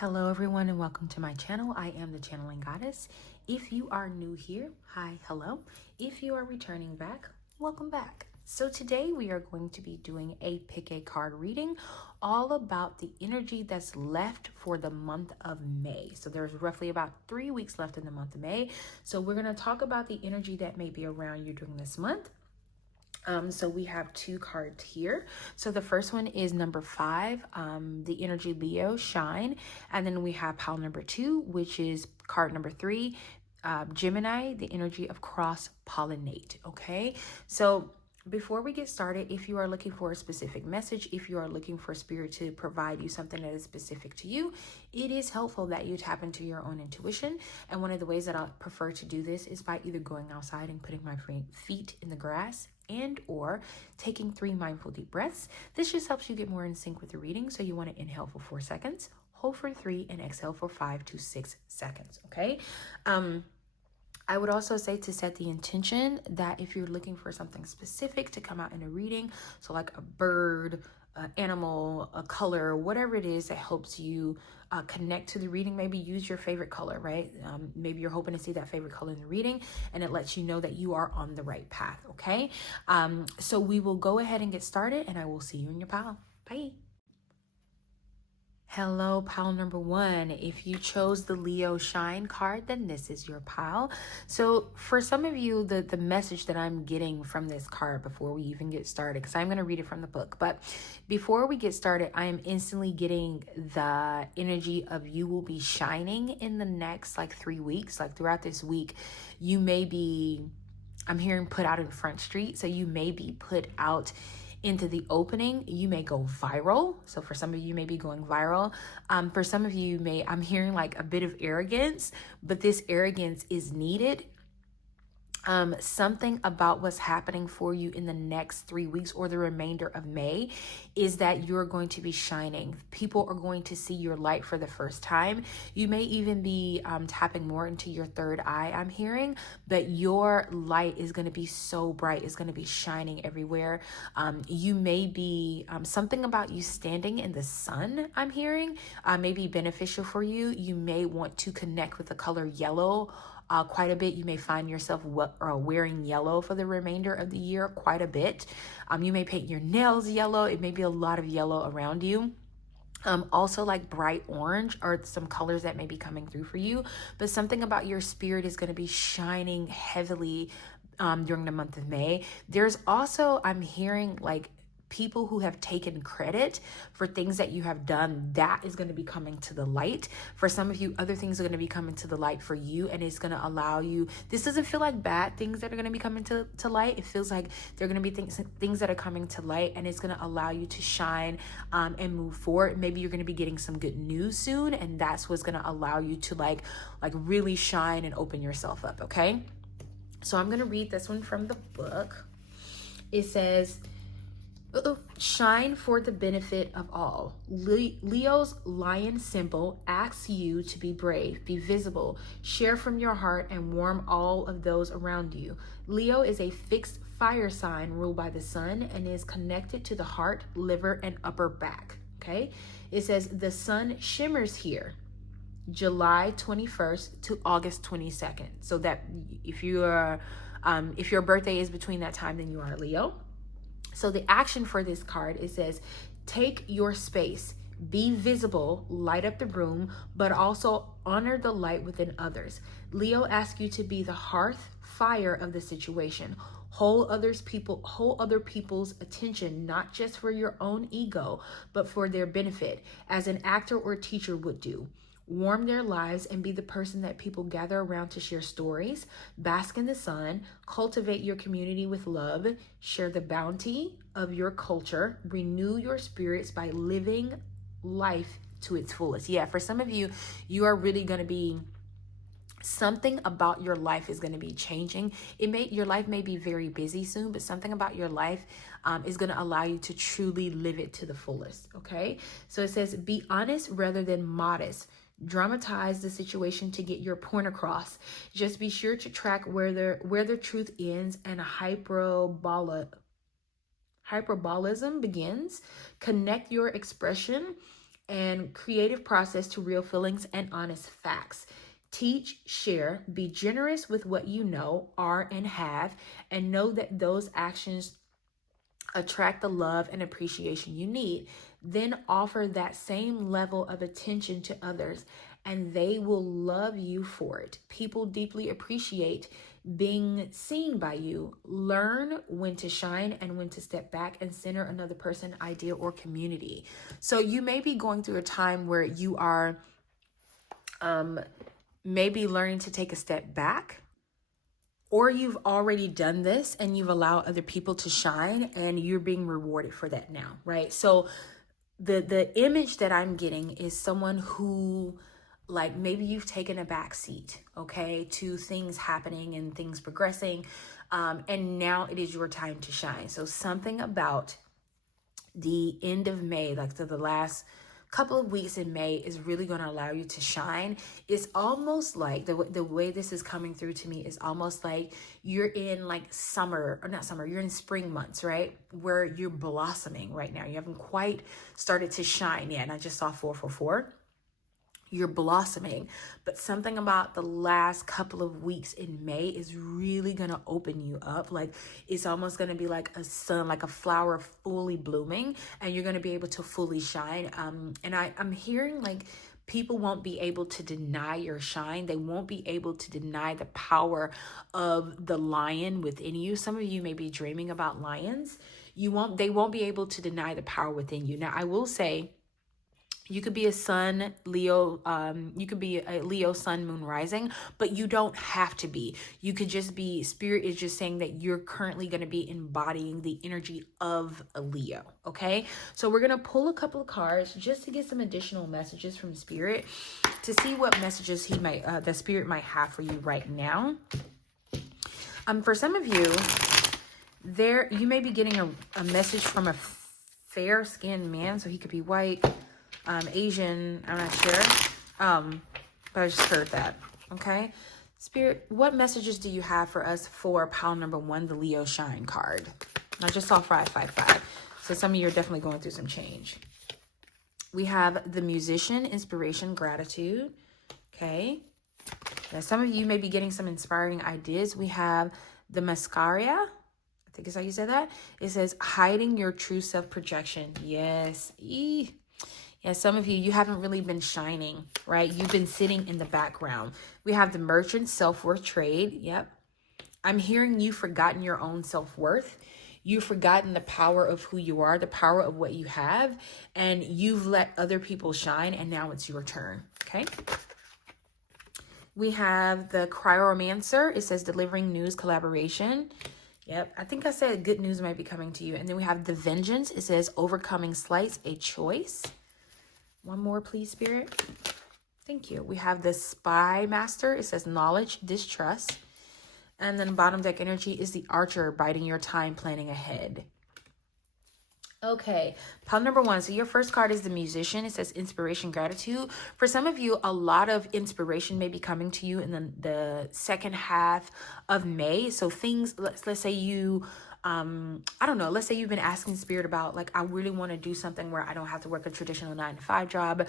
Hello everyone and welcome to my channel. I am the Channeling Goddess. If you are new here, hi, hello. If you are returning back, welcome back. So today we are going to be doing a pick a card reading all about the energy that's left for the month of May. So there's roughly about 3 weeks left in the month of May. So we're going to talk about the energy that may be around you during this month. So we have two cards here. So the first one is number 5, the energy Leo shine. And then we have pile number 2, which is card number 3, Gemini, the energy of cross pollinate. Okay. So before we get started, if you are looking for a specific message, if you are looking for spirit to provide you something that is specific to you, it is helpful that you tap into your own intuition. And one of the ways that I prefer to do this is by either going outside and putting my feet in the grass and or taking 3 mindful deep breaths. This just helps you get more in sync with the reading. So you want to inhale for 4 seconds, hold for 3, and exhale for 5 to 6 seconds. Okay. I would also say to set the intention that if you're looking for something specific to come out in a reading, so like a bird, an animal, a color, whatever it is that helps you connect to the reading, maybe use your favorite color, right? Maybe you're hoping to see that favorite color in the reading and it lets you know that you are on the right path, okay? So we will go ahead and get started and I will see you in your pile. Bye. Hello, pile number 1. If you chose the Leo Shine card, then this is your pile. So for some of you, the message that I'm getting from this card before we even get started, because I'm going to read it from the book, but before we get started, I am instantly getting the energy of you will be shining in the next like 3 weeks. Like throughout this week, you may be, I'm hearing put out in Front Street. So you may be put out into the opening. You may go viral. So for some of you may be going viral. For some of you I'm hearing like a bit of arrogance, but this arrogance is needed. Something about what's happening for you in the next 3 weeks or the remainder of May is that you're going to be shining. People are going to see your light for the first time. You may even be tapping more into your third eye, I'm hearing, but your light is going to be so bright. It's going to be shining everywhere. You may be, something about you standing in the sun, I'm hearing, may be beneficial for you. You may want to connect with the color yellow quite a bit. You may find yourself wearing yellow for the remainder of the year quite a bit. You may paint your nails yellow. It may be a lot of yellow around you. Also like bright orange are some colors that may be coming through for you, but something about your spirit is going to be shining heavily during the month of May. There's also, I'm hearing like people who have taken credit for things that you have done, that is going to be coming to the light. For some of you, other things are going to be coming to the light for you, and it's going to allow you, this doesn't feel like bad things that are going to be coming to light. It feels like they're going to be things that are coming to light, and it's going to allow you to shine and move forward. Maybe you're going to be getting some good news soon, and that's what's going to allow you to like really shine and open yourself up, okay? So I'm going to read this one from the book. It says, shine for the benefit of all. Leo's lion symbol asks you to be brave, be visible, share from your heart, and warm all of those around you. Leo is a fixed fire sign ruled by the sun and is connected to the heart, liver, and upper back. Okay? It says the sun shimmers here July 21st to August 22nd. So that if your birthday is between that time, then you are a Leo. So the action for this card, it says, take your space, be visible, light up the room, but also honor the light within others. Leo asks you to be the hearth fire of the situation. Hold other people's attention, not just for your own ego, but for their benefit, as an actor or teacher would do. Warm their lives and be the person that people gather around to share stories, bask in the sun, cultivate your community with love, share the bounty of your culture, renew your spirits by living life to its fullest. Yeah, for some of you, you are really going to be, something about your life is going to be changing. Your life may be very busy soon, but something about your life is going to allow you to truly live it to the fullest. Okay. So it says, be honest rather than modest. Dramatize the situation to get your point across. Just be sure to track where the truth ends and hyperbolism begins. Connect your expression and creative process to real feelings and honest facts. Teach, share, be generous with what you know, are, and have, and know that those actions attract the love and appreciation you need. Then offer that same level of attention to others, and they will love you for it. People deeply appreciate being seen by you. Learn when to shine and when to step back and center another person, idea, or community. So you may be going through a time where you are maybe learning to take a step back, or you've already done this and you've allowed other people to shine and you're being rewarded for that now, right? So the image that I'm getting is someone who, like, maybe you've taken a back seat, okay, to things happening and things progressing, and now it is your time to shine. So something about the end of May, like the last couple of weeks in May, is really going to allow you to shine. It's almost like the way this is coming through to me is almost like you're in like summer, or not summer, you're in spring months, right? Where you're blossoming right now. You haven't quite started to shine yet. And I just saw 444. You're blossoming, but something about the last couple of weeks in May is really going to open you up. Like, it's almost going to be like a sun, like a flower fully blooming, and you're going to be able to fully shine. And I'm hearing like people won't be able to deny your shine. They won't be able to deny the power of the lion within you. Some of you may be dreaming about lions. They won't be able to deny the power within you. Now, I will say, you could be a sun, Leo, you could be a Leo sun, moon rising, but you don't have to be. You could just be, Spirit is just saying that you're currently going to be embodying the energy of a Leo, okay? So we're going to pull a couple of cards just to get some additional messages from Spirit to see what messages the Spirit might have for you right now. For some of you, you may be getting a message from a fair-skinned man, so he could be white, Asian, I'm not sure, but I just heard that, okay? Spirit, what messages do you have for us for pile number 1, the Leo Shine card? I just saw 555, so some of you are definitely going through some change. We have the Musician, inspiration, gratitude, okay? Now, some of you may be getting some inspiring ideas. We have the Mascaria, I think is how you say that. It says, hiding your true self-projection. Yes, Yeah, some of you haven't really been shining, right? You've been sitting in the background. We have the Merchant, self-worth trade. Yep. I'm hearing you've forgotten your own self-worth. You've forgotten the power of who you are, the power of what you have, and you've let other people shine, and now it's your turn, okay? We have the Cryomancer. It says delivering news, collaboration. Yep, I think I said good news might be coming to you. And then we have the Vengeance. It says overcoming slights, a choice. One more, please, Spirit. Thank you. We have the Spy Master. It says knowledge, distrust. And then bottom deck energy is the Archer, biding your time, planning ahead. Okay, pile number 1. So your first card is the Musician. It says inspiration, gratitude. For some of you, a lot of inspiration may be coming to you in the second half of May. So things, let's say you, I don't know, let's say you've been asking Spirit about, like, I really want to do something where I don't have to work a traditional 9-to-5 job,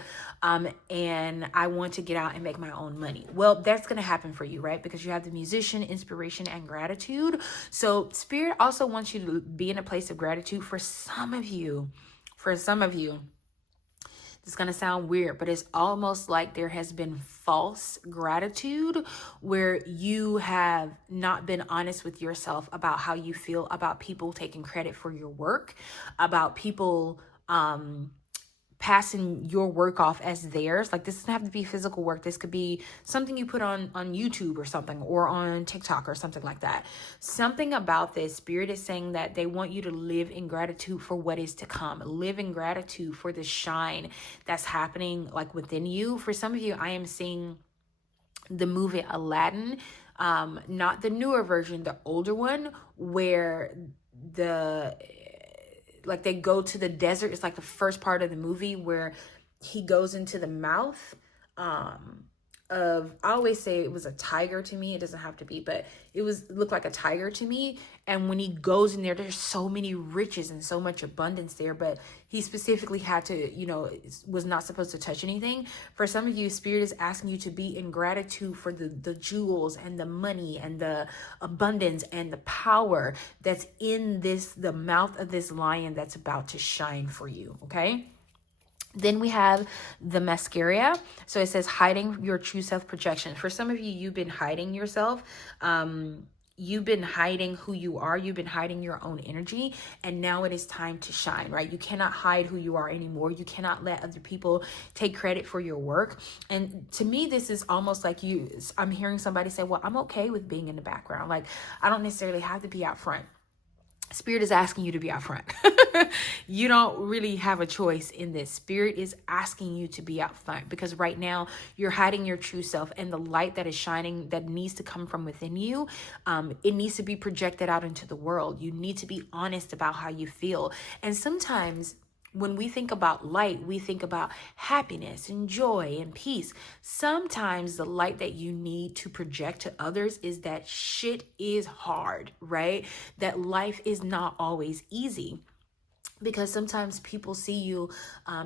and I want to get out and make my own money. Well, that's going to happen for you, right? Because you have the Musician, inspiration, and gratitude. So Spirit also wants you to be in a place of gratitude. For some of you, it's going to sound weird, but it's almost like there has been false gratitude where you have not been honest with yourself about how you feel about people taking credit for your work, about people passing your work off as theirs. Like, this doesn't have to be physical work. This could be something you put on YouTube or something, or on TikTok or something like that. Something about this, Spirit is saying that they want you to live in gratitude for what is to come. Live in gratitude for the shine that's happening, like, within you. For some of you, I am seeing the movie Aladdin, not the newer version, the older one, where they go to the desert. It's like the first part of the movie where he goes into the mouth I always say it was a tiger to me. It doesn't have to be, but it looked like a tiger to me. And when he goes in there, there's so many riches and so much abundance there, but he specifically had to, was not supposed to touch anything. For some of you, Spirit is asking you to be in gratitude for the jewels and the money and the abundance and the power that's in the mouth of this lion that's about to shine for you, okay? Then we have the mascara. So it says hiding your true self projection. For some of you, you've been hiding yourself. You've been hiding who you are. You've been hiding your own energy. And now it is time to shine, right? You cannot hide who you are anymore. You cannot let other people take credit for your work. And to me, this is almost like I'm hearing somebody say, well, I'm okay with being in the background. Like, I don't necessarily have to be out front. Spirit is asking you to be out front. You don't really have a choice in this. Spirit is asking you to be out front because right now you're hiding your true self, and the light that is shining that needs to come from within you, it needs to be projected out into the world. You need to be honest about how you feel. And sometimes when we think about light, we think about happiness and joy and peace. Sometimes the light that you need to project to others is that shit is hard, right? That life is not always easy. Because sometimes people see you,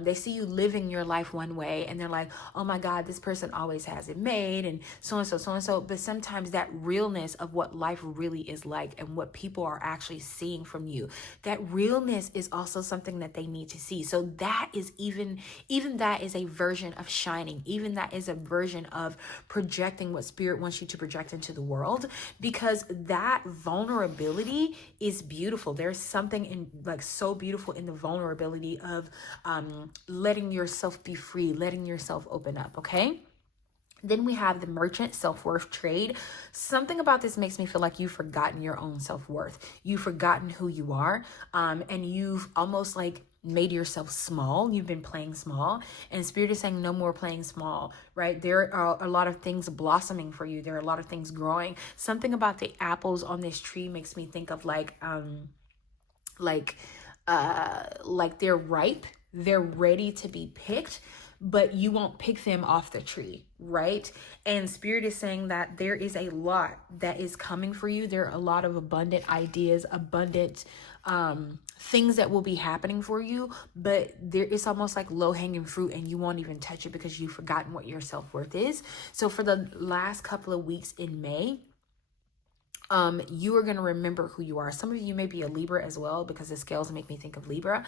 they see you living your life one way and they're like, oh my God, this person always has it made and so and so, so and so. But sometimes that realness of what life really is like and what people are actually seeing from you, that realness is also something that they need to see. So that is even that is a version of shining. Even that is a version of projecting what Spirit wants you to project into the world, because that vulnerability is beautiful. There's something so beautiful in the vulnerability of letting yourself be free, letting yourself open up, okay? Then we have the merchant self-worth trade. Something about this makes me feel like you've forgotten your own self-worth. You've forgotten who you are, and you've almost like made yourself small. You've been playing small, and Spirit is saying no more playing small, right? There are a lot of things blossoming for you. There are a lot of things growing. Something about the apples on this tree makes me think of like they're ripe, they're ready to be picked, but you won't pick them off the tree, right? And Spirit is saying that there is a lot that is coming for you. There are a lot of abundant ideas, abundant things that will be happening for you, but it's almost like low-hanging fruit and you won't even touch it because you've forgotten what your self-worth is. So for the last couple of weeks in May, you are going to remember who you are. Some of you may be a Libra as well, because the scales make me think of Libra.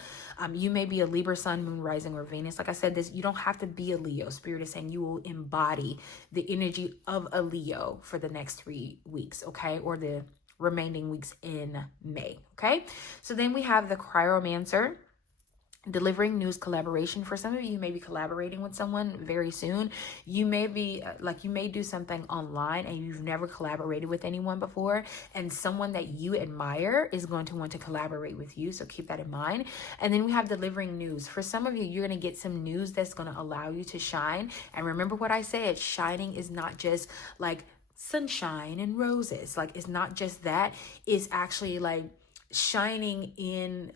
You may be a Libra sun, moon, rising, or Venus. Like I said, you don't have to be a Leo. Spirit is saying you will embody the energy of a Leo for the next 3 weeks, okay? Or the remaining weeks in May, okay? So then we have the Cryomancer. Delivering news collaboration. For some of you may be collaborating with someone very soon. You may be you may do something online and you've never collaborated with anyone before, and someone that you admire is going to want to collaborate with you, so keep that in mind. And then we have delivering news. For some of you, you're going to get some news that's going to allow you to shine. And remember what I said, shining is not just like sunshine and roses. Like, it's not just that. It's actually like shining in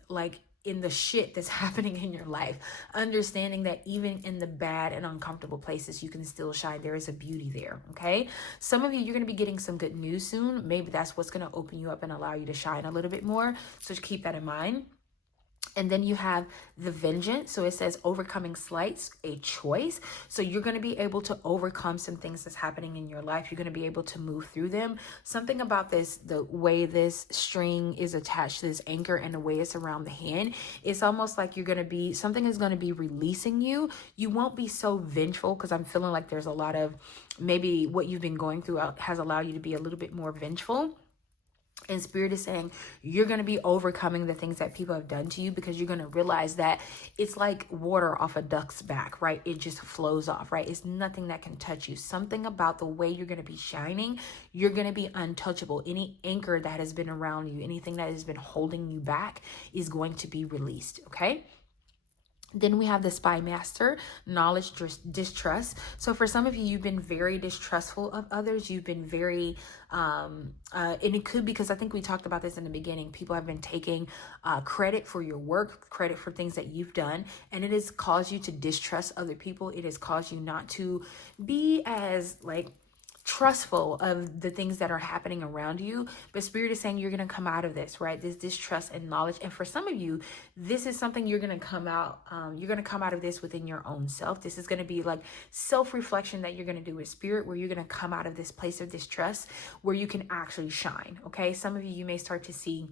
the shit that's happening in your life, understanding that even in the bad and uncomfortable places, you can still shine. There is a beauty there, okay? Some of you, you're going to be getting some good news soon. Maybe that's what's going to open you up and allow you to shine a little bit more. So keep that in mind. And then you have the vengeance. So it says overcoming slights, a choice. So you're going to be able to overcome some things that's happening in your life. You're going to be able to move through them. Something about this, the way this string is attached to this anchor and the way it's around the hand, it's almost like something is going to be releasing you. You won't be so vengeful, because I'm feeling like there's a lot of, maybe what you've been going through has allowed you to be a little bit more vengeful. And Spirit is saying you're going to be overcoming the things that people have done to you, because you're going to realize that it's like water off a duck's back, right? It just flows off, right? It's nothing that can touch you. Something about the way you're going to be shining, you're going to be untouchable. Any anchor that has been around you, anything that has been holding you back is going to be released, okay? Then we have the Spy Master, knowledge, distrust. So for some of you, you've been very distrustful of others. You've been very, and it could, because I think we talked about this in the beginning, people have been taking credit for your work, credit for things that you've done, and it has caused you to distrust other people. It has caused you not to be as trustful of the things that are happening around you, but Spirit is saying you're going to come out of this, right? This trust and knowledge. And for some of you, this is something you're going to come out, you're going to come out of this within your own self. This is going to be like self-reflection that you're going to do with Spirit, where you're going to come out of this place of distrust, where you can actually shine. Okay. Some of you may start to see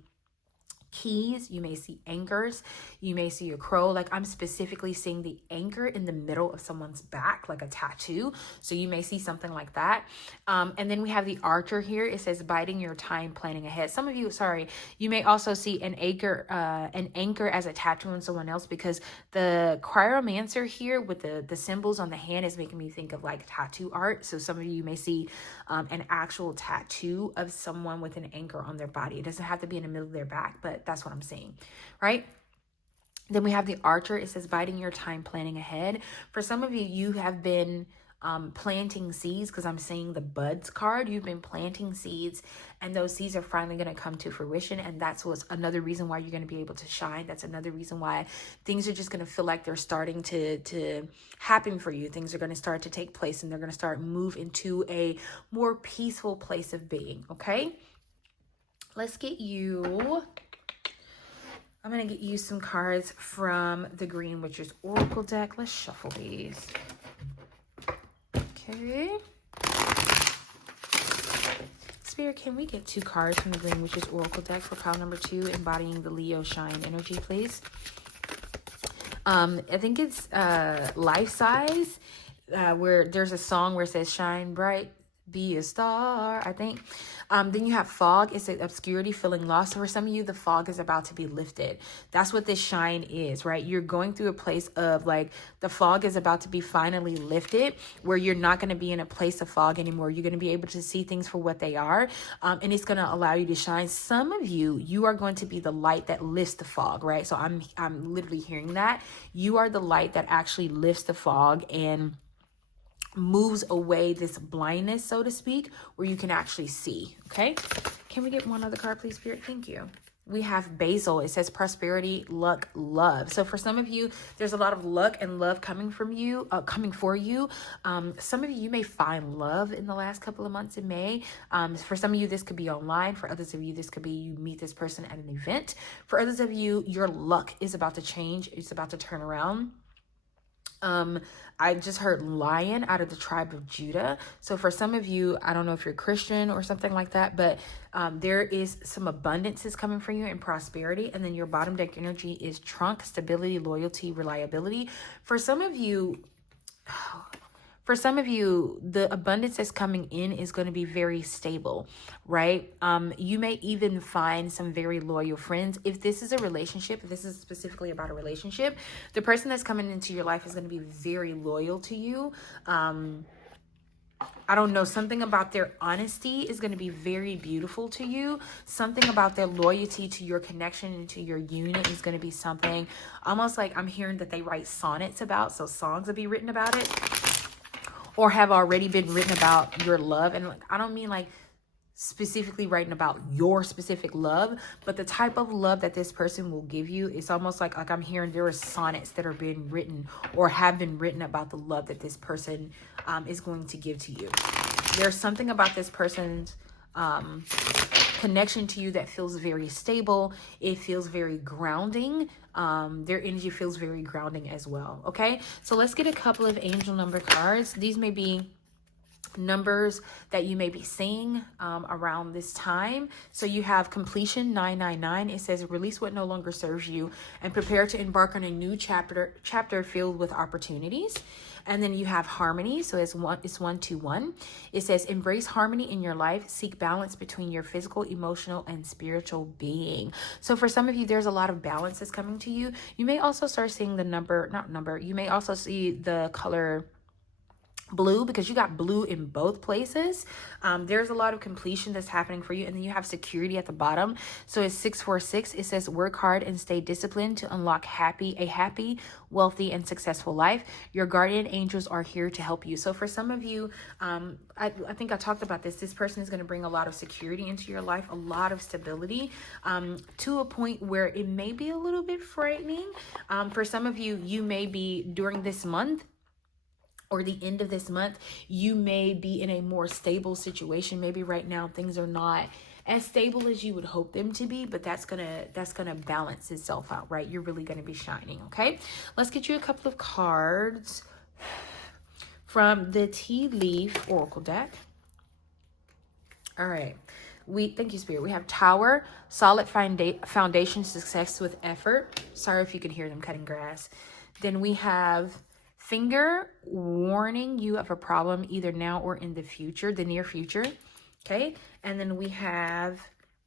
keys, you may see anchors, you may see a crow. Like I'm specifically seeing the anchor in the middle of someone's back, like a tattoo. So you may see something like that. And then we have the archer here. It says biding your time, planning ahead. Some of you, you may also see an anchor as a tattoo on someone else, because the chiromancer here with the symbols on the hand is making me think of like tattoo art. So some of you may see an actual tattoo of someone with an anchor on their body. It doesn't have to be in the middle of their back, but that's what I'm seeing, right? Then we have the archer. It says biding your time, planning ahead. For some of you, you have been planting seeds, because I'm seeing the buds card. You've been planting seeds, and those seeds are finally going to come to fruition. And that's what's another reason why you're going to be able to shine. That's another reason why things are just going to feel like they're starting to happen for you. Things are going to start to take place, and they're going to start move into a more peaceful place of being. Okay. Let's get you... I'm going to get you some cards from the Green Witch's Oracle deck. Let's shuffle these. Okay. Spirit, can we get 2 cards from the Green Witch's Oracle deck for pile number 2, embodying the Leo shine energy, please? I think it's life size, where there's a song where it says shine bright, be a star, I think. Then you have fog. It's an obscurity, feeling lost. So for some of you, the fog is about to be lifted. That's what this shine is, right? You're going through a place of like, the fog is about to be finally lifted, where you're not going to be in a place of fog anymore. You're going to be able to see things for what they are. And it's going to allow you to shine. Some of you are going to be the light that lifts the fog, right? So I'm literally hearing that. You are the light that actually lifts the fog and moves away this blindness, so to speak, where you can actually see. Okay. Can we get one other card, please, Spirit? Thank you. We have basil. It says prosperity, luck, love. So for some of you, there's a lot of luck and love coming for you. Some of you may find love in the last couple of months in May. For some of you, this could be online. For others of you, this could be you meet this person at an event. For others of you, your luck is about to change. It's about to turn around. I just heard lion out of the tribe of Judah. So for some of you, I don't know if you're Christian or something like that, but there is some abundance is coming for you and prosperity. And then your bottom deck energy is trunk, stability, loyalty, reliability. For some of you, the abundance that's coming in is going to be very stable, right? You may even find some very loyal friends. If this is a relationship, if this is specifically about a relationship, the person that's coming into your life is going to be very loyal to you. I don't know, something about their honesty is going to be very beautiful to you. Something about their loyalty to your connection and to your union is going to be something almost like I'm hearing that they write sonnets about. So songs will be written about it, or have already been written about your love. And I don't mean like specifically writing about your specific love, but the type of love that this person will give you. It's almost like I'm hearing there are sonnets that are being written or have been written about the love that this person is going to give to you. There's something about this person's connection to you that feels very stable. It feels very grounding. Their energy feels very grounding as well. Okay, so let's get a couple of angel number cards. These may be numbers that you may be seeing around this time. So you have completion 999. It says release what no longer serves you and prepare to embark on a new chapter filled with opportunities. And then you have harmony. So it's 121. It says embrace harmony in your life. Seek balance between your physical, emotional, and spiritual being. So for some of you, there's a lot of balance that's coming to you. You may also start seeing you may also see the color blue, because you got blue in both places. There's a lot of completion that's happening for you. And then you have security at the bottom. So it's 646. It says work hard and stay disciplined to unlock a happy, wealthy, and successful life. Your guardian angels are here to help you. So for some of you, I think I talked about this. This person is going to bring a lot of security into your life, a lot of stability, to a point where it may be a little bit frightening. For some of you, you may be during this month, or the end of this month, you may be in a more stable situation. Maybe right now things are not as stable as you would hope them to be, but that's gonna balance itself out, right? You're really gonna be shining. Okay, let's get you a couple of cards from the Tea Leaf Oracle deck. All right, thank you, Spirit. We have Tower, solid foundation, success with effort. Sorry if you can hear them cutting grass. Then we have Finger, warning you of a problem either now or in the future, the near future. Okay, and then we have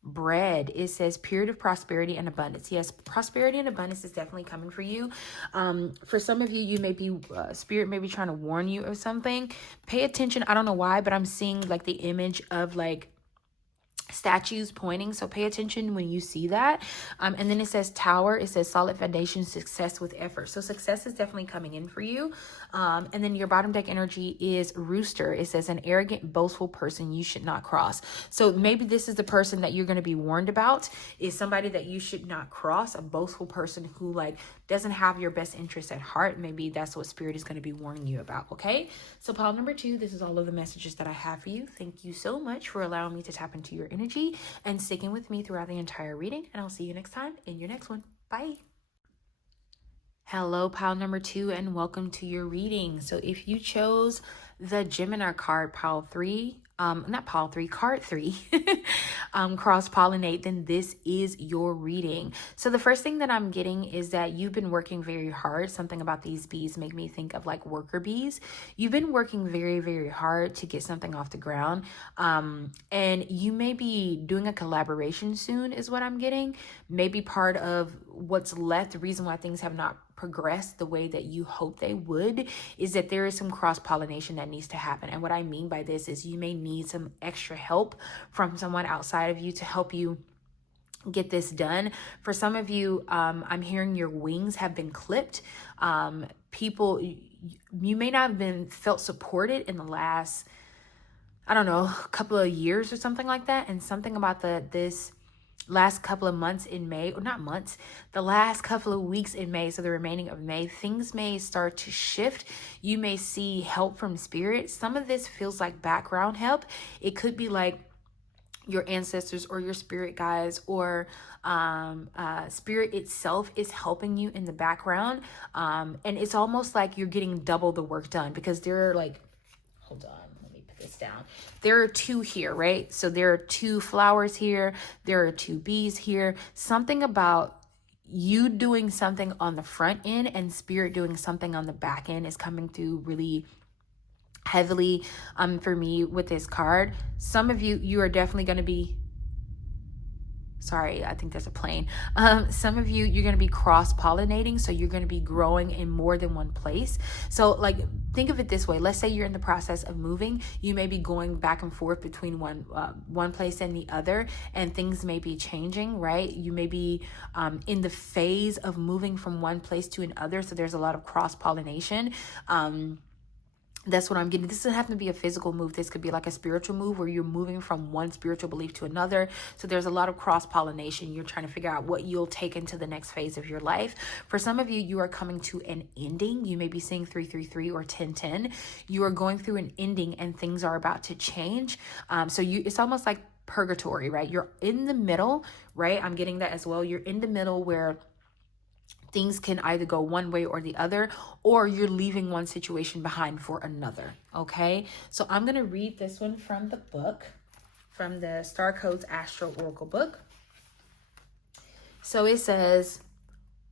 Bread. It says period of prosperity and abundance. Yes, prosperity and abundance is definitely coming for you. For some of you, you may be Spirit may be trying to warn you of something. Pay attention. I don't know why, but I'm seeing like the image of like statues pointing, so pay attention when you see that. And then it says Tower. It says solid foundation, success with effort. So success is definitely coming in for you. And then your bottom deck energy is Rooster. It says an arrogant, boastful person you should not cross. So maybe this is the person that you're going to be warned about, is somebody that you should not cross, a boastful person who like doesn't have your best interest at heart. Maybe that's what Spirit is going to be warning you about. Okay, so pile number 2, this is all of the messages that I have for you. Thank you so much for allowing me to tap into your energy and sticking with me throughout the entire reading, and I'll see you next time in your next one. Bye. Hello, pile number 2, and welcome to your reading. So if you chose the Gemini card, pile 3, not pile 3, card 3, cross-pollinate, then this is your reading. So the first thing that I'm getting is that you've been working very hard. Something about these bees make me think of like worker bees. You've been working very, very hard to get something off the ground. And you may be doing a collaboration soon is what I'm getting. Maybe part of what's left, the reason why things have not progressed the way that you hope they would, is that there is some cross-pollination that needs to happen. And what I mean by this is you may need some extra help from someone outside of you to help you get this done. For some of you, I'm hearing your wings have been clipped. People, you may not have been felt supported in the last, I don't know, couple of years or something like that. And something about this last couple of months in May, or not months, the last couple of weeks in May, so the remaining of May, things may start to shift. You may see help from Spirit. Some of this feels like background help. It could be like your ancestors or your spirit guides, or Spirit itself is helping you in the background. And it's almost like you're getting double the work done, because there are like, hold on, this down. There are 2 here, right? So there are 2 flowers here. There are 2 bees here. Something about you doing something on the front end and Spirit doing something on the back end is coming through really heavily for me with this card. Some of you are definitely going to be, sorry, I think there's a plane. Some of you, you're going to be cross-pollinating. So you're going to be growing in more than one place. So like, think of it this way. Let's say you're in the process of moving. You may be going back and forth between one place and the other, and things may be changing, right? You may be in the phase of moving from one place to another. So there's a lot of cross-pollination. That's what I'm getting. This doesn't have to be a physical move. This could be like a spiritual move where you're moving from one spiritual belief to another. So there's a lot of cross-pollination. You're trying to figure out what you'll take into the next phase of your life. For some of you, you are coming to an ending. You may be seeing 333 or 1010. You are going through an ending and things are about to change. So it's almost like purgatory, right? You're in the middle, right? I'm getting that as well. You're in the middle where things can either go one way or the other, or you're leaving one situation behind for another. Okay, so I'm going to read this one from the book, from the Star Codes Astro Oracle book. So it says,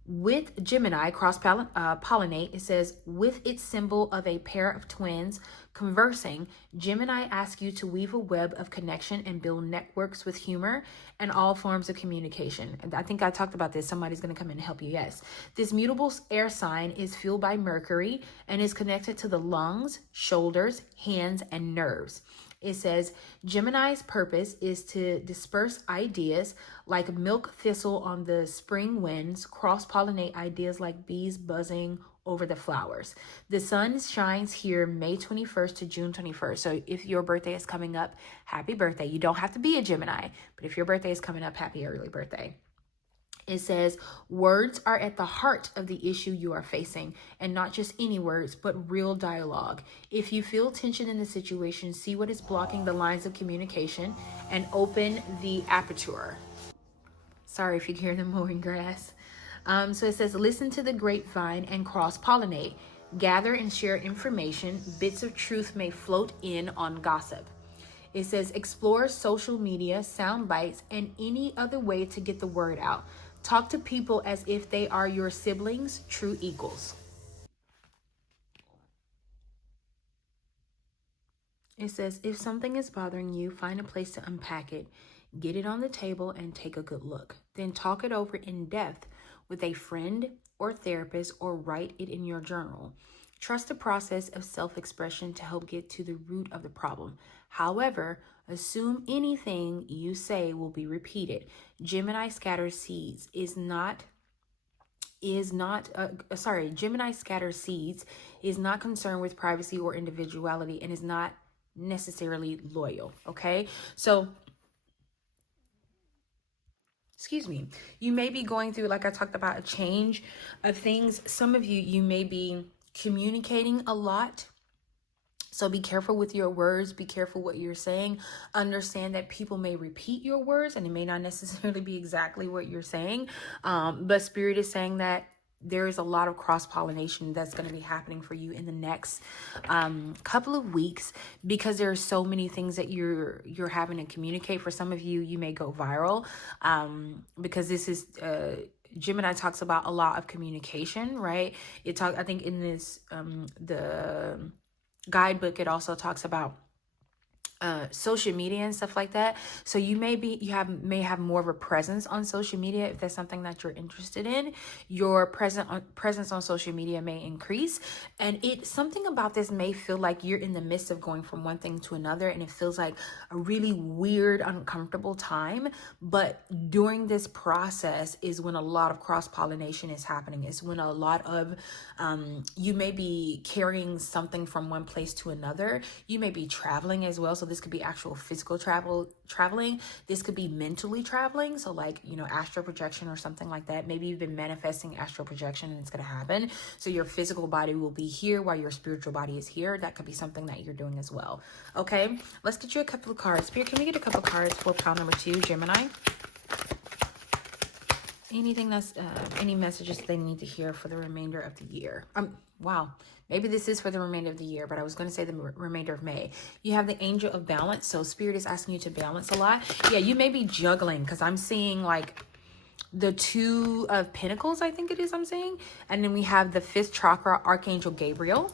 with Gemini, cross-pollinate, it says, with its symbol of a pair of twins conversing, Gemini asks you to weave a web of connection and build networks with humor and all forms of communication. And I think I talked about this. Somebody's going to come in and help you. Yes. This mutable air sign is fueled by Mercury and is connected to the lungs, shoulders, hands, and nerves. It says, Gemini's purpose is to disperse ideas like milk thistle on the spring winds, cross-pollinate ideas like bees buzzing over the flowers. The sun shines here May 21st to June 21st. So if your birthday is coming up, happy birthday. You don't have to be a Gemini, but if your birthday is coming up, happy early birthday. It says, words are at the heart of the issue you are facing, and not just any words, but real dialogue. If you feel tension in the situation, see what is blocking the lines of communication and open the aperture. Sorry if you hear them mowing grass. So it says, listen to the grapevine and cross-pollinate. Gather and share information. Bits of truth may float in on gossip. It says, explore social media, sound bites, and any other way to get the word out. Talk to people as if they are your siblings, true equals. It says, if something is bothering you, find a place to unpack it, get it on the table, and take a good look. Then talk it over in depth with a friend or therapist, or write it in your journal. Trust the process of self-expression to help get to the root of the problem. However, assume anything you say will be repeated. Gemini scatters seeds Gemini scatters seeds, is not concerned with privacy or individuality, and is not necessarily loyal. Okay, so excuse me, you may be going through, like I talked about, a change of things. Some of you may be communicating a lot, so be careful with your words, be careful what you're saying. Understand that people may repeat your words and it may not necessarily be exactly what you're saying, but Spirit is saying that there is a lot of cross-pollination that's going to be happening for you in the next couple of weeks, because there are so many things that you're having to communicate. For some of you, you may go viral, because this is Gemini talks about a lot of communication, right? I think in this the guidebook, it also talks about social media and stuff like that. So you may have more of a presence on social media. If that's something that you're interested in, your presence on social media may increase. And something about this may feel like you're in the midst of going from one thing to another, and it feels like a really weird, uncomfortable time. But during this process is when a lot of cross-pollination is happening. It's when a lot of you may be carrying something from one place to another. You may be traveling as well. So this could be actual physical traveling. This could be mentally traveling. So like, astral projection or something like that. Maybe you've been manifesting astral projection and it's going to happen. So your physical body will be here while your spiritual body is here. That could be something that you're doing as well. Okay, let's get you a couple of cards. Spirit, can we get a couple of cards for pile number 2, Gemini? Anything that's any messages they need to hear for the remainder of the year. Wow, maybe this is for the remainder of the year, but I was going to say the remainder of May. You have the Angel of Balance, so Spirit is asking you to balance a lot. Yeah, you may be juggling, because I'm seeing like the 2 of Pentacles, I think it is, I'm seeing, and then we have the 5th chakra, Archangel Gabriel.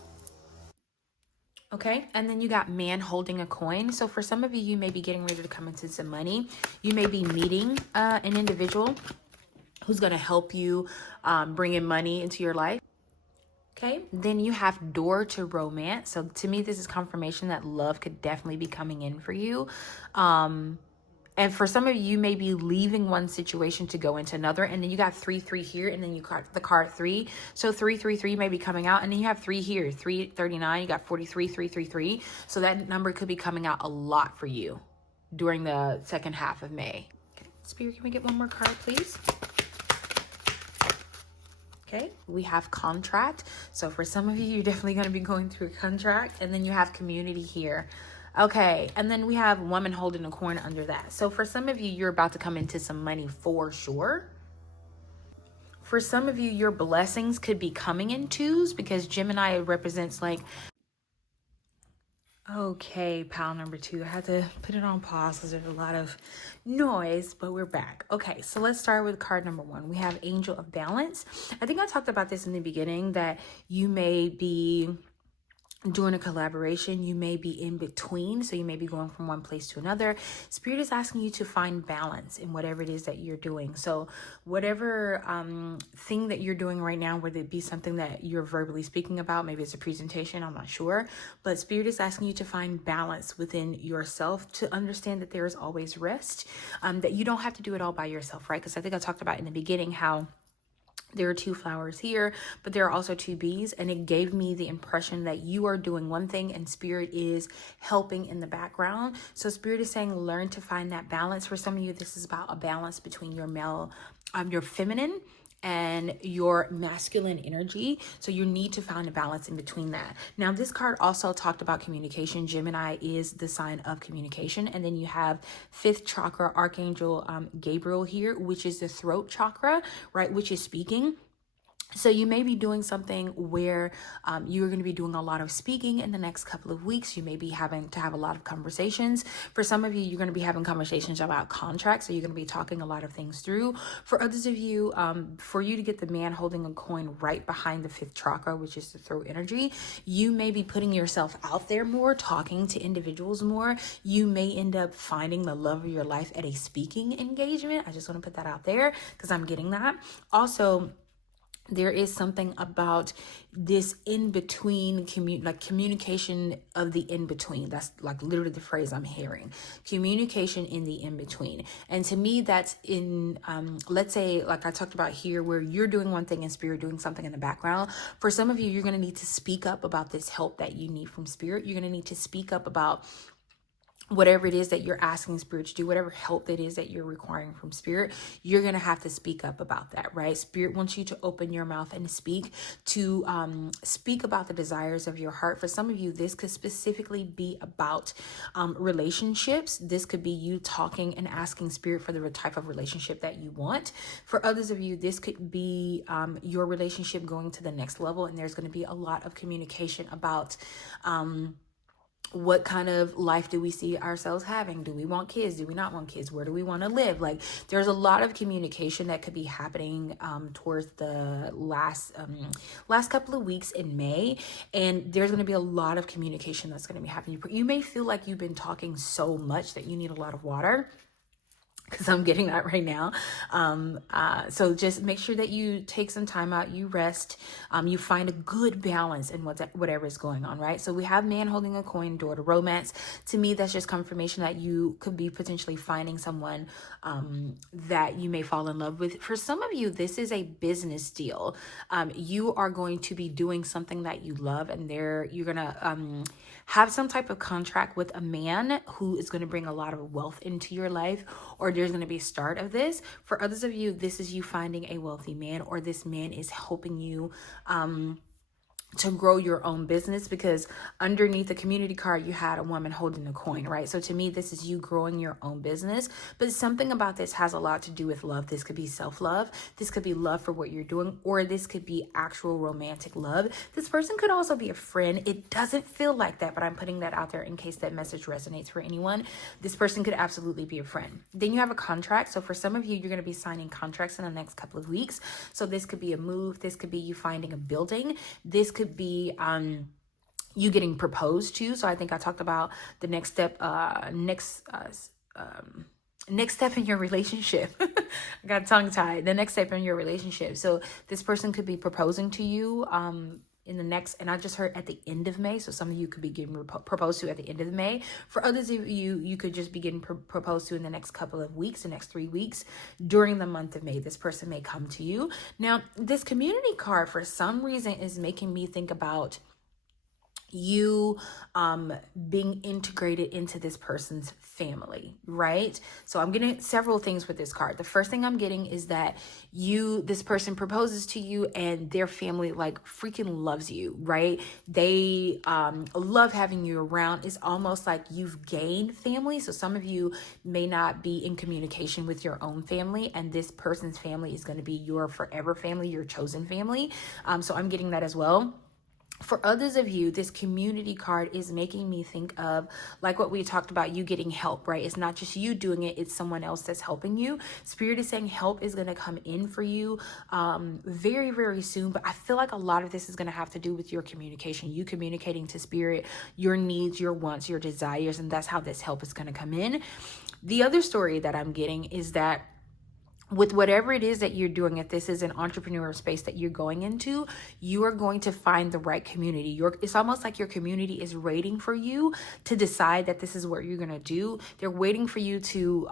Okay, and then you got man holding a coin. So for some of you, you may be getting ready to come into some money. You may be meeting an individual who's going to help you bring in money into your life. Okay, then you have door to romance. So to me, this is confirmation that love could definitely be coming in for you. And for some of you may be leaving one situation to go into another. And then you got 3-3 here, and then you got the card 3. So 3-3-3 may be coming out, and then you have 3 here, 3-39. You got 43, 3-3-3. So that number could be coming out a lot for you during the second half of May. Okay, Spirit, can we get one more card, please? Okay, we have contract. So for some of you, you're definitely going to be going through a contract. And then you have community here. Okay, and then we have woman holding a coin under that. So for some of you, you're about to come into some money for sure. For some of you, your blessings could be coming in 2s, because Gemini represents like... Okay, pile number 2. I had to put it on pause because there's a lot of noise, but we're back. Okay, so let's start with card number 1. We have Angel of Balance. I think I talked about this in the beginning, that you may be doing a collaboration. You may be in between, so you may be going from one place to another. Spirit is asking you to find balance in whatever it is that you're doing. So whatever thing that you're doing right now, whether it be something that you're verbally speaking about, maybe it's a presentation, I'm not sure, but Spirit is asking you to find balance within yourself, to understand that there is always rest, that you don't have to do it all by yourself, right? Because I think I talked about in the beginning how there are 2 flowers here, but there are also 2 bees, and it gave me the impression that you are doing one thing and Spirit is helping in the background. So Spirit is saying learn to find that balance. For some of you, this is about a balance between your male your feminine and your masculine energy. So you need to find a balance in between that. Now, this card also talked about communication. Gemini is the sign of communication. And then you have fifth chakra, Archangel Gabriel here, which is the throat chakra, right? Which is speaking. So you may be doing something where you're going to be doing a lot of speaking in the next couple of weeks. You may be having to have a lot of conversations. For some of you, you're going to be having conversations about contracts. So you're going to be talking a lot of things through. For others of you, for you to get the man holding a coin right behind the fifth chakra, which is the throat energy, you may be putting yourself out there more, talking to individuals more. You may end up finding the love of your life at a speaking engagement. I just want to put that out there because I'm getting that. Also, there is something about this in-between communication of the in-between. That's like literally the phrase I'm hearing. Communication in the in-between. And to me, that's in, let's say, like I talked about here, where you're doing one thing and spirit doing something in the background. For some of you, you're going to need to speak up about this help that you need from spirit. You're going to need to speak up about whatever it is that you're asking spirit to do, whatever help it is that you're requiring from spirit, you're going to have to speak up about that, right? Spirit wants you to open your mouth and speak about the desires of your heart. For some of you, this could specifically be about relationships. This could be you talking and asking spirit for the type of relationship that you want. For others of you, this could be your relationship going to the next level. And there's going to be a lot of communication about, what kind of life do we see ourselves having? Do we want kids? Do we not want kids? Where do we want to live? Like, there's a lot of communication that could be happening towards the last couple of weeks in May. And there's going to be a lot of communication that's going to be happening. You may feel like you've been talking so much that you need a lot of water, because I'm getting that right now. So just make sure that you take some time out, you rest, you find a good balance in whatever is going on, right? So we have man holding a coin, door to romance. To me, that's just confirmation that you could be potentially finding someone that you may fall in love with. For some of you, this is a business deal. You are going to be doing something that you love, and you're going to have some type of contract with a man who is going to bring a lot of wealth into your life, or there's going to be a start of this. For others of you, this is you finding a wealthy man, or this man is helping you to grow your own business, because underneath the community card, you had a woman holding a coin, right? So to me, this is you growing your own business, but something about this has a lot to do with love. This could be self-love. This could be love for what you're doing, or this could be actual romantic love. This person could also be a friend. It doesn't feel like that, but I'm putting that out there in case that message resonates for anyone. This person could absolutely be a friend. Then you have a contract. So for some of you, you're going to be signing contracts in the next couple of weeks. So this could be a move. This could be you finding a building. This could be you getting proposed to. So I think I talked about the next step, next step in your relationship. I got tongue tied. The next step in your relationship. So this person could be proposing to you in the next, and I just heard at the end of May. So some of you could be getting proposed to at the end of May. For others of you, you could just be getting proposed to in the next couple of weeks, the next 3 weeks during the month of May. This person may come to you. Now, this community card, for some reason, is making me think about you being integrated into this person's family, right? So I'm getting several things with this card. The first thing I'm getting is that this person proposes to you and their family like freaking loves you, right? They love having you around. It's almost like you've gained family. So some of you may not be in communication with your own family, and this person's family is going to be your forever family, your chosen family. So I'm getting that as well. For others of you, this community card is making me think of like what we talked about, you getting help, right? It's not just you doing it, it's someone else that's helping you. Spirit is saying help is going to come in for you very, very soon. But I feel like a lot of this is going to have to do with your communication, you communicating to spirit, your needs, your wants, your desires, and that's how this help is going to come in. The other story that I'm getting is that with whatever it is that you're doing, if this is an entrepreneur space that you're going into, you are going to find the right community. It's almost like your community is waiting for you to decide that this is what you're going to do. They're waiting for you to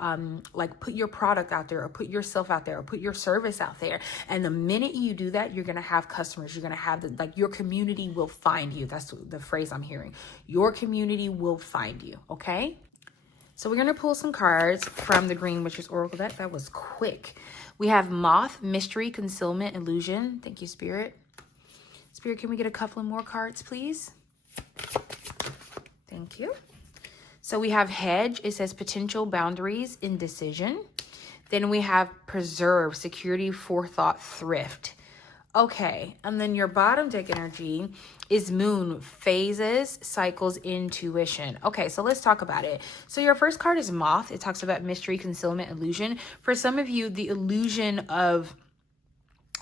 like put your product out there, or put yourself out there, or put your service out there. And the minute you do that, you're going to have customers. You're going to have your community will find you. That's the phrase I'm hearing. Your community will find you. Okay. So we're going to pull some cards from the Green Witches Oracle deck. That was quick. We have Moth, Mystery, Concealment, Illusion. Thank you, Spirit. Spirit, can we get a couple of more cards, please? Thank you. So we have Hedge. It says Potential, Boundaries, Indecision. Then we have Preserve, Security, Forethought, Thrift. Okay, and then your bottom deck energy is Moon, Phases, Cycles, Intuition. Okay, so let's talk about it. So your first card is Moth. It talks about mystery, concealment, illusion. For some of you, the illusion of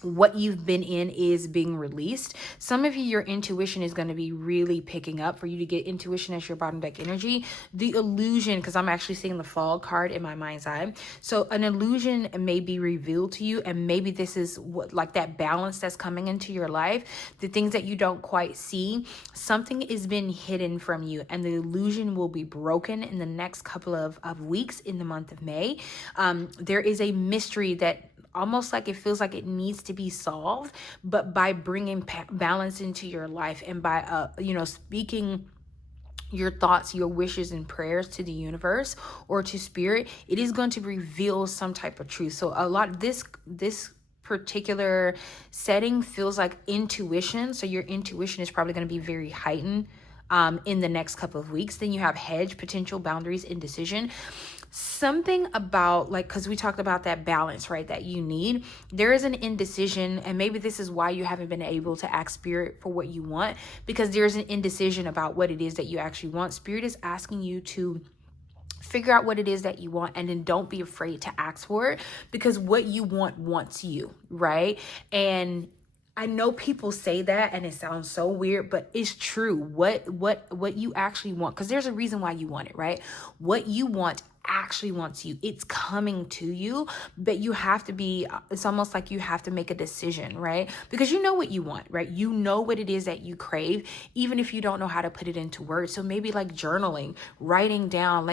what you've been in is being released. Some of you, your intuition is going to be really picking up. For you to get intuition as your bottom deck energy, the illusion, because I'm actually seeing the Fall card in my mind's eye. So an illusion may be revealed to you, and maybe this is what, like that balance that's coming into your life, the things that you don't quite see. Something is been hidden from you, and the illusion will be broken in the next couple of weeks in the month of May. There is a mystery that almost like it feels like it needs to be solved, but by bringing balance into your life and by speaking your thoughts, your wishes and prayers to the universe or to spirit, it is going to reveal some type of truth. So a lot of this particular setting feels like intuition. So your intuition is probably going to be very heightened in the next couple of weeks. Then you have Hedge, Potential, Boundaries, Indecision. Something about, like, because we talked about that balance, right, that you need. There is an indecision, and maybe this is why you haven't been able to ask spirit for what you want, because there's an indecision about what it is that you actually want. Spirit is asking you to figure out what it is that you want, and then don't be afraid to ask for it, because what you want wants you, right? And I know people say that and it sounds so weird, but it's true. What you actually want, because there's a reason why you want it, right? What you want actually wants you. It's coming to you, but you have to be, it's almost like you have to make a decision, right? Because you know what you want, right? You know what it is that you crave, even if you don't know how to put it into words. So maybe like journaling, writing down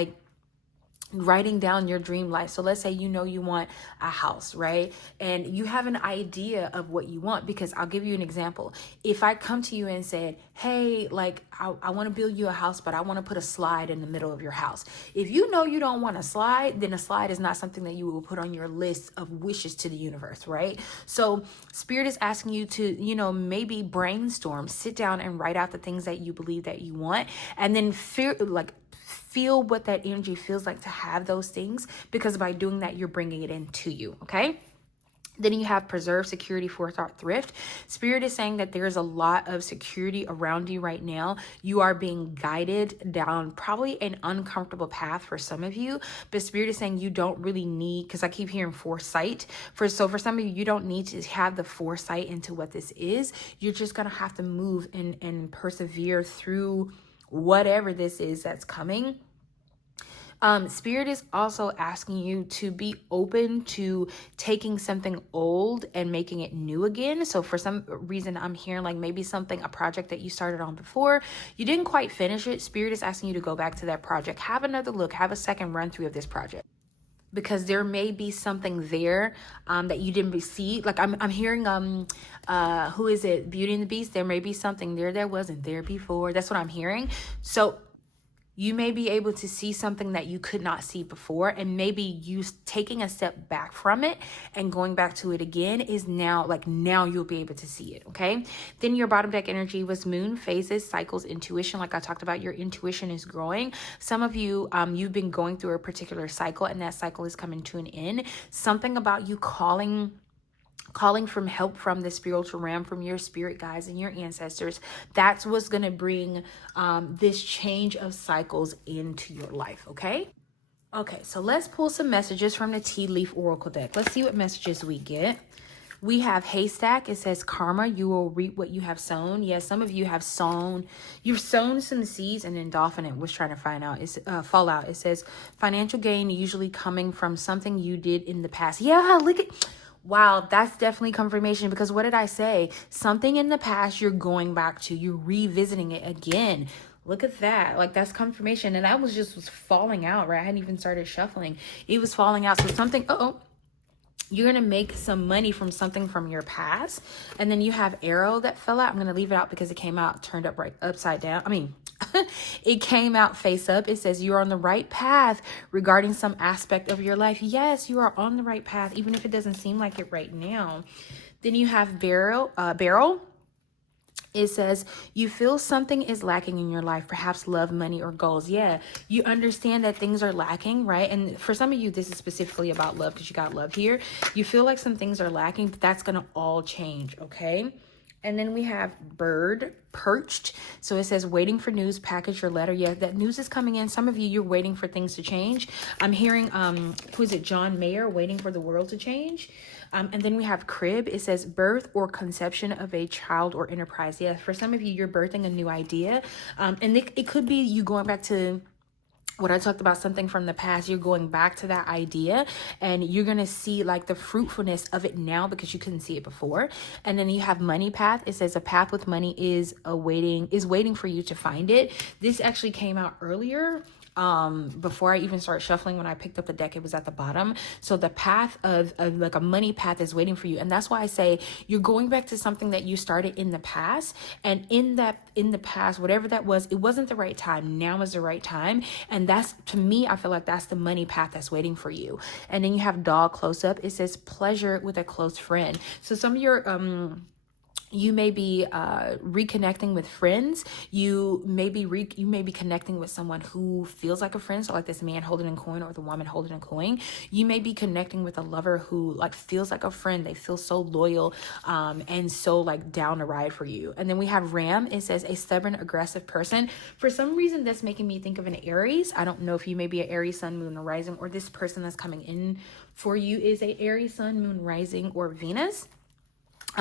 your dream life. So let's say you know you want a house, right? And you have an idea of what you want, because I'll give you an example. If I come to you and said, hey, like I want to build you a house, but I want to put a slide in the middle of your house. If you know you don't want a slide, then a slide is not something that you will put on your list of wishes to the universe, right? So spirit is asking you to, maybe brainstorm, sit down and write out the things that you believe that you want, and then feel what that energy feels like to have those things, because by doing that, you're bringing it into you, okay? Then you have Preserve, Security, Forethought, Thrift. Spirit is saying that there's a lot of security around you right now. You are being guided down probably an uncomfortable path for some of you, but Spirit is saying you don't really need, because I keep hearing foresight. For some of you, you don't need to have the foresight into what this is. You're just going to have to move and persevere through whatever this is that's coming. Spirit is also asking you to be open to taking something old and making it new again. So for some reason, I'm hearing like maybe a project that you started on before, you didn't quite finish it. Spirit is asking you to go back to that project, have another look, have a second run through of this project, because there may be something there that you didn't see. Like I'm hearing who is it, Beauty and the Beast? There may be something there that wasn't there before. That's what I'm hearing. So you may be able to see something that you could not see before, and maybe you taking a step back from it and going back to it again is now you'll be able to see it, okay? Then your bottom deck energy was Moon, Phases, Cycles, Intuition. Like I talked about, your intuition is growing. Some of you, you've been going through a particular cycle, and that cycle is coming to an end. Something about you calling from help from the spiritual realm, from your spirit guides and your ancestors. That's what's going to bring this change of cycles into your life, okay? Okay, so let's pull some messages from the Tea Leaf Oracle deck. Let's see what messages we get. We have Haystack. It says, karma, you will reap what you have sown. Yes, some of you have you've sown some seeds, and then Dolphin was trying to find out, fall out. It says, financial gain usually coming from something you did in the past. Yeah, look at... Wow, that's definitely confirmation, because what did I say? Something in the past you're going back to, you're revisiting it again. Look at that. Like, that's confirmation. And that was falling out, right? I hadn't even started shuffling. It was falling out. So something, you're going to make some money from something from your past. And then you have Arrow that fell out. I'm going to leave it out because it came out turned up right upside down. It came out face up. It says you're on the right path regarding some aspect of your life. Yes, you are on the right path, even if it doesn't seem like it right now. Then you have barrel. It says you feel something is lacking in your life, perhaps love, money, or goals. Yeah, you understand that things are lacking, right? And for some of you, this is specifically about love because you got love here. You feel like some things are lacking, but that's going to all change, okay? And then we have bird, perched. So it says waiting for news, package your letter. Yeah, that news is coming in. Some of you, you're waiting for things to change. I'm hearing, who is it? John Mayer, waiting for the world to change. And then we have crib. It says birth or conception of a child or enterprise. Yeah, for some of you, you're birthing a new idea. And it could be you going back to what I talked about, something from the past. You're going back to that idea and you're going to see like the fruitfulness of it now because you couldn't see it before. And then you have money path. It says a path with money is waiting for you to find it. This actually came out earlier. Before I even start shuffling, when I picked up the deck, it was at the bottom. So the path of like a money path is waiting for you. And that's why I say you're going back to something that you started in the past. And in the past, whatever that was, it wasn't the right time. Now is the right time. And that's, to me, I feel like that's the money path that's waiting for you. And then you have dog close up. It says pleasure with a close friend. So some of your, you may be reconnecting with friends. You may be connecting with someone who feels like a friend. So like this man holding a coin or the woman holding a coin. You may be connecting with a lover who like feels like a friend. They feel so loyal and so like down to ride for you. And then we have ram. It says a stubborn, aggressive person. For some reason, that's making me think of an Aries. I don't know if you may be an Aries sun, moon, or rising, or this person that's coming in for you is a Aries sun, moon, rising, or Venus.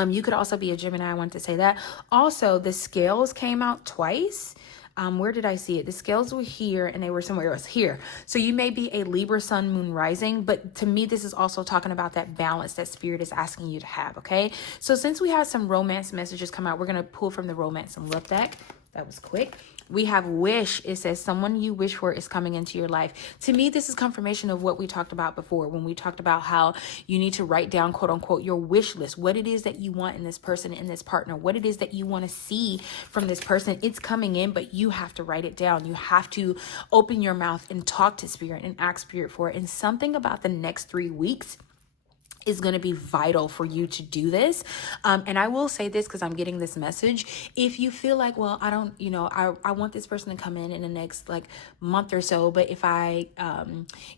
You could also be a Gemini. I want to say that. Also, the scales came out twice. Where did I see it? The scales were here and they were somewhere else here. So you may be a Libra sun, moon, rising, but to me, this is also talking about that balance that spirit is asking you to have. Okay. So since we had some romance messages come out, we're going to pull from the romance and love deck. That was quick. We have wish. It says someone you wish for is coming into your life. To me, this is confirmation of what we talked about before when we talked about how you need to write down, quote unquote, your wish list, what it is that you want in this person, in this partner, what it is that you want to see from this person. It's coming in, but you have to write it down. You have to open your mouth and talk to spirit and ask spirit for it. And something about the next 3 weeks is going to be vital for you to do this. And I will say this because I'm getting this message. If you feel like, well, I don't, I want this person to come in the next like month or so, but if I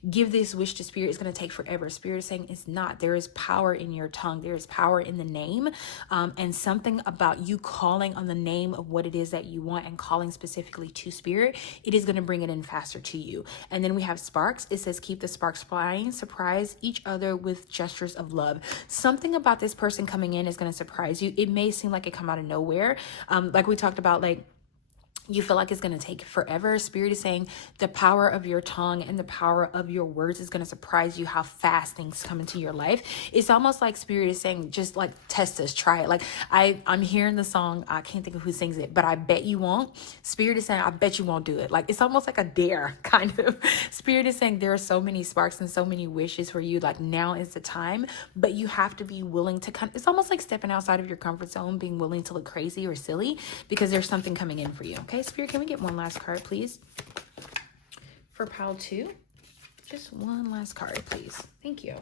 give this wish to spirit, it's going to take forever. Spirit is saying it's not. There is power in your tongue. There is power in the name. And something about you calling on the name of what it is that you want and calling specifically to spirit, it is going to bring it in faster to you. And then we have sparks. It says, keep the sparks flying, surprise each other with gestures of love. Something about this person coming in is going to surprise you. It may seem like it come out of nowhere. Like we talked about, like, you feel like it's going to take forever. Spirit is saying the power of your tongue and the power of your words is going to surprise you how fast things come into your life. It's almost like spirit is saying, just like test this, try it. Like I'm hearing the song. I can't think of who sings it, but I bet you won't. Spirit is saying, I bet you won't do it. Like it's almost like a dare kind of. Spirit is saying there are so many sparks and so many wishes for you. Like now is the time, but you have to be willing to it's almost like stepping outside of your comfort zone, being willing to look crazy or silly because there's something coming in for you. Okay, Spirit, can we get one last card, please? For pile 2. Just one last card, please. Thank you.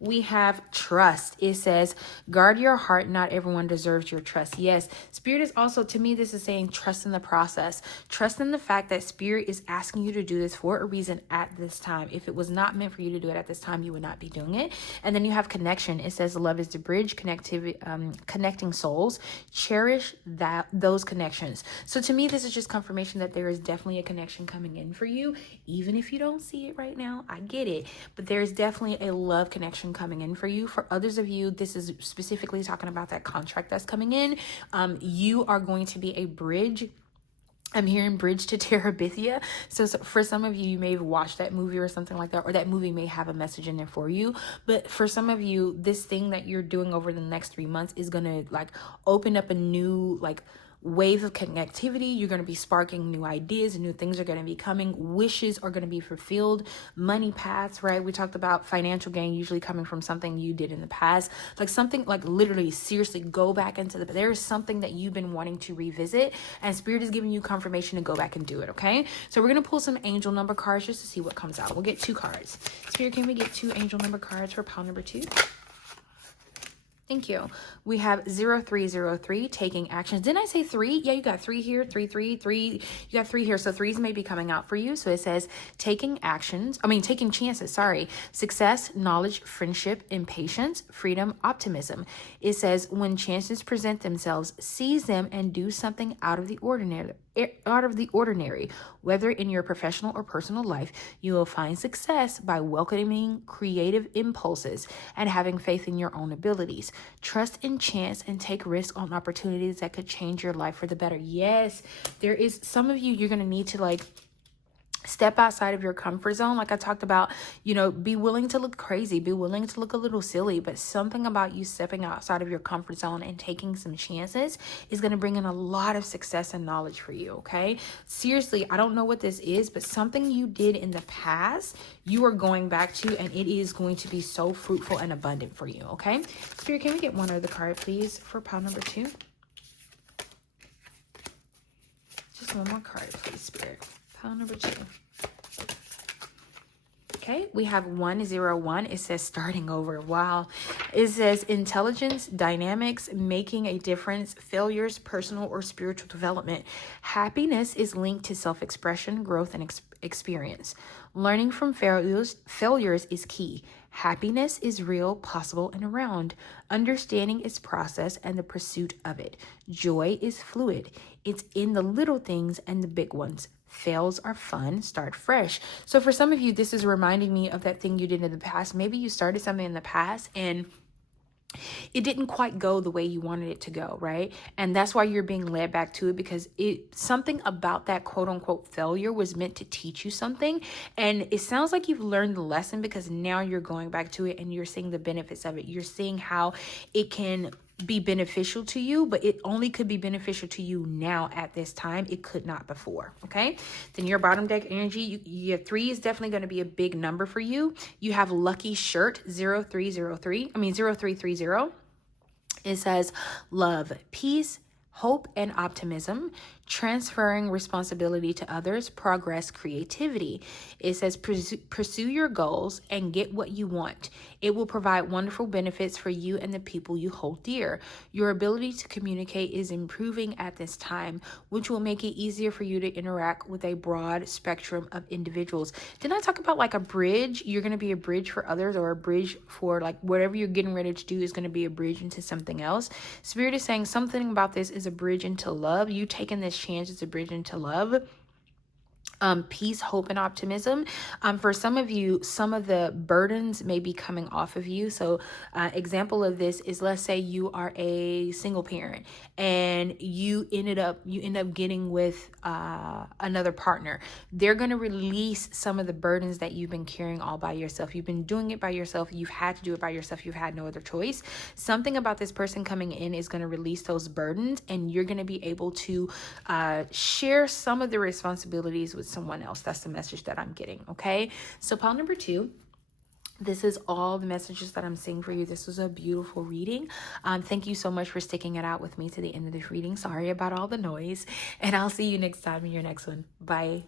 We have trust. It says, guard your heart. Not everyone deserves your trust. Yes, spirit is also, to me, this is saying trust in the process. Trust in the fact that spirit is asking you to do this for a reason at this time. If it was not meant for you to do it at this time, you would not be doing it. And then you have connection. It says love is the bridge, connectivity, connecting souls. Cherish those connections. So to me, this is just confirmation that there is definitely a connection coming in for you. Even if you don't see it right now, I get it. But there's definitely a love connection coming in for you. For others of you, this is specifically talking about that contract that's coming in. You are going to be a bridge. I'm hearing bridge to Terabithia. So for some of you, you may have watched that movie or something like that, or that movie may have a message in there for you. But for some of you, this thing that you're doing over the next 3 months is going to like open up a new like wave of connectivity. You're going to be sparking new ideas and new things are going to be coming. Wishes are going to be fulfilled. Money paths, right? We talked about financial gain usually coming from something you did in the past. Like something like literally seriously go back into there's something that you've been wanting to revisit and Spirit is giving you confirmation to go back and do it. Okay. So we're going to pull some angel number cards just to see what comes out. We'll get 2 cards. Spirit, can we get 2 angel number cards for pile number 2? Thank you. We have 0303, taking actions. Didn't I say 3? Yeah, you got 3 here, 3, 3, 3. You got 3 here. So 3s may be coming out for you. So it says taking chances, sorry. Success, knowledge, friendship, impatience, freedom, optimism. It says when chances present themselves, seize them and do something out of the ordinary. Whether in your professional or personal life, you will find success by welcoming creative impulses and having faith in your own abilities. Trust in chance and take risks on opportunities that could change your life for the better. Yes, there is some of you're going to need to step outside of your comfort zone. Like I talked about, be willing to look crazy, be willing to look a little silly, but something about you stepping outside of your comfort zone and taking some chances is going to bring in a lot of success and knowledge for you. Okay. Seriously, I don't know what this is, but something you did in the past, you are going back to, and it is going to be so fruitful and abundant for you. Okay. Spirit, can we get one other card, please, for pile number 2? Just one more card, please, Spirit. Pile number 2. Okay, we have 101. It says starting over. Wow. It says intelligence, dynamics, making a difference, failures, personal or spiritual development. Happiness is linked to self-expression, growth, and experience. Learning from failures is key. Happiness is real, possible, and around. Understanding its process and the pursuit of it. Joy is fluid. It's in the little things and the big ones. Fails are fun. Start fresh. So for some of you, this is reminding me of that thing you did in the past. Maybe you started something in the past and it didn't quite go the way you wanted it to go, right? And that's why you're being led back to it, because something about that quote unquote failure was meant to teach you something. And it sounds like you've learned the lesson, because now you're going back to it and you're seeing the benefits of it. You're seeing how it can be beneficial to you, but it only could be beneficial to you now at this time. It could not before. Okay. Then your bottom deck energy, your 3 is definitely going to be a big number for you. You have lucky shirt 0330. It says love, peace, hope, and optimism, transferring responsibility to others, progress, creativity. It says pursue your goals and get what you want. It will provide wonderful benefits for you and the people you hold dear. Your ability to communicate is improving at this time, which will make it easier for you to interact with a broad spectrum of individuals. Didn't I talk about like a bridge? You're going to be a bridge for others, or a bridge for like whatever you're getting ready to do is going to be a bridge into something else. Spirit is saying something about this is a bridge into love. You taking this chance is a bridge into love. Peace, hope, and optimism. For some of you, some of the burdens may be coming off of you. So example of this is, let's say you are a single parent and you end up getting with another partner. They're going to release some of the burdens that you've been carrying all by yourself. You've been doing it by yourself. You've had to do it by yourself. You've had no other choice. Something about this person coming in is going to release those burdens, and you're going to be able to share some of the responsibilities with someone else. That's the message that I'm getting. Okay. So pile number 2, this is all the messages that I'm seeing for you. This was a beautiful reading. Thank you so much for sticking it out with me to the end of this reading. Sorry about all the noise, and I'll see you next time in your next one. Bye.